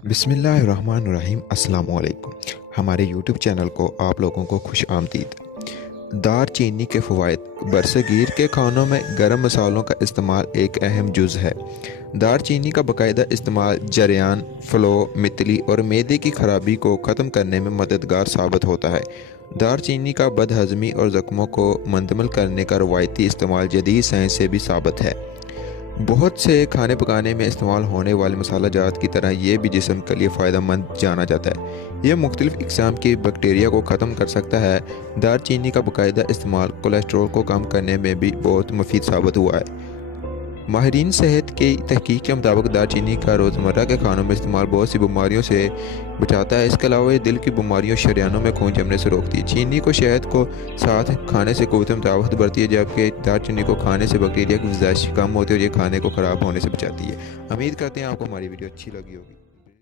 बिस्मिल्लाहिर्रहमानिर्रहीम। अस्सलाम वालेकुम। हमारे यूट्यूब चैनल को आप लोगों को खुश आमदीद। दार चीनी के फ़वाइद। बरसगीर के खानों में गरम मसालों का इस्तेमाल एक अहम जुज़ है। दार चीनी का बाकायदा इस्तेमाल जरियान, फ़्लो, मितली और मैदे की खराबी को ख़त्म करने में मददगार साबित होता है। दार चीनी का बदहज़मी और ज़ख्मों को मुंतमिल करने का रवायती इस्तेमाल जदीद साइंस से भी साबित है। बहुत से खाने पकाने में इस्तेमाल होने वाले मसाला जात की तरह ये भी जिस्म के लिए फ़ायदेमंद जाना जाता है। यह मुख्तलिफ़ इक़साम के बैक्टीरिया को ख़त्म कर सकता है। दार चीनी का बाकायदा इस्तेमाल कोलेस्ट्रॉल को कम करने में भी बहुत मुफीद साबित हुआ है। माहिरीन सेहत की तहकीक के मुताबिक दार चीनी का रोज़मर्रा के खानों में इस्तेमाल बहुत सी बीमारियों से बचाता है। इसके अलावा ये दिल की बीमारियों, शरियानों में खून जमने से रोकती है। चीनी को शहद को साथ खाने से क़ुव्वत मुदाफ़अत बढ़ती है, जबकि दार चीनी को खाने से बैक्टीरिया की गुजाइश कम होती है और ये खाने को ख़राब होने से बचाती है। उम्मीद करते हैं आपको हमारी वीडियो अच्छी लगी होगी।